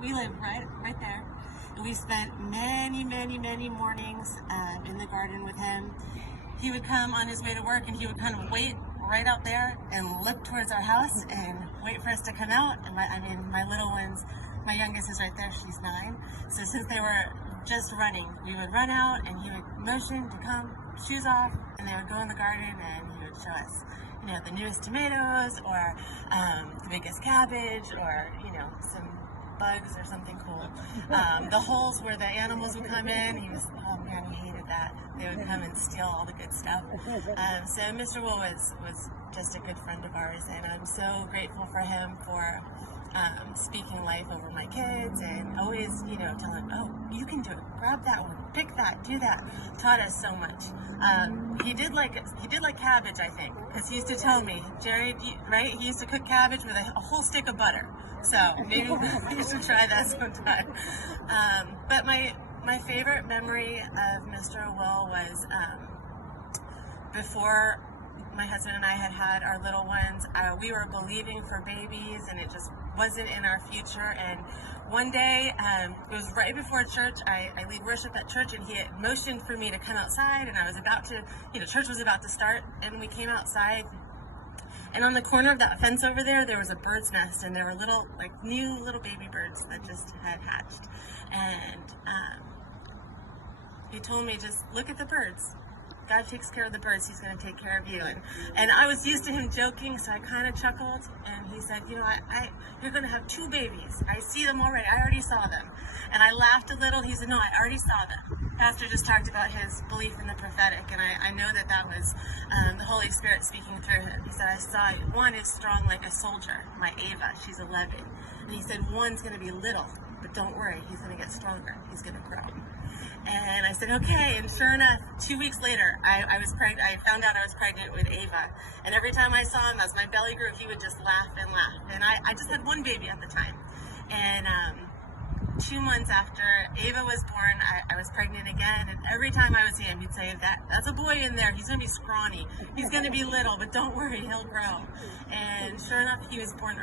we live right there. We spent many mornings in the garden with him. He would come on his way to work and he would kind of wait right out there and look towards our house and wait for us to come out. And my little ones, my youngest is right there, she's 9. So since they were just running, we would run out and he would motion to come, shoes off, and they would go in the garden and he would show us, the newest tomatoes or the biggest cabbage or, some bugs or something cool. The holes where the animals would come in, he hated that. They would come and steal all the good stuff. So Mr. Will was just a good friend of ours, and I'm so grateful for him for speaking life over my kids and always, telling, oh, you can do it. Grab that one, pick that, do that. Taught us so much. He did like cabbage, I think, because he used to tell me, Jerry, right? He used to cook cabbage with a whole stick of butter. So maybe we should try that sometime. But my favorite memory of Mr. Will was before my husband and I had our little ones. We were believing for babies, and it just wasn't in our future. And one day, it was right before church. I lead worship at church, and he had motioned for me to come outside, and I was about to, church was about to start, and we came outside. And on the corner of that fence over there was a bird's nest, and there were new little baby birds that just had hatched. And he told me, just look at the birds. God takes care of the birds, he's going to take care of you. And I was used to him joking, so I kind of chuckled, and he said, you're going to have 2 babies. I see them already. I already saw them. And I laughed a little. He said, no, I already saw them. Pastor just talked about his belief in the prophetic, and I know that was the Holy Spirit speaking through him. He said, I saw it. One is strong like a soldier, my Ava, she's 11. And he said, one's going to be little, but don't worry, he's going to get stronger. He's going to grow. And I said, okay. And sure enough, 2 weeks later, I was pregnant. I found out I was pregnant with Ava. And every time I saw him, as my belly grew, he would just laugh and laugh. And I just had one baby at the time. And 2 months after Ava was born, I was pregnant again. And every time I would see him, he'd say, that's a boy in there. He's going to be scrawny. He's going to be little, but don't worry, he'll grow. And sure enough, he was born early.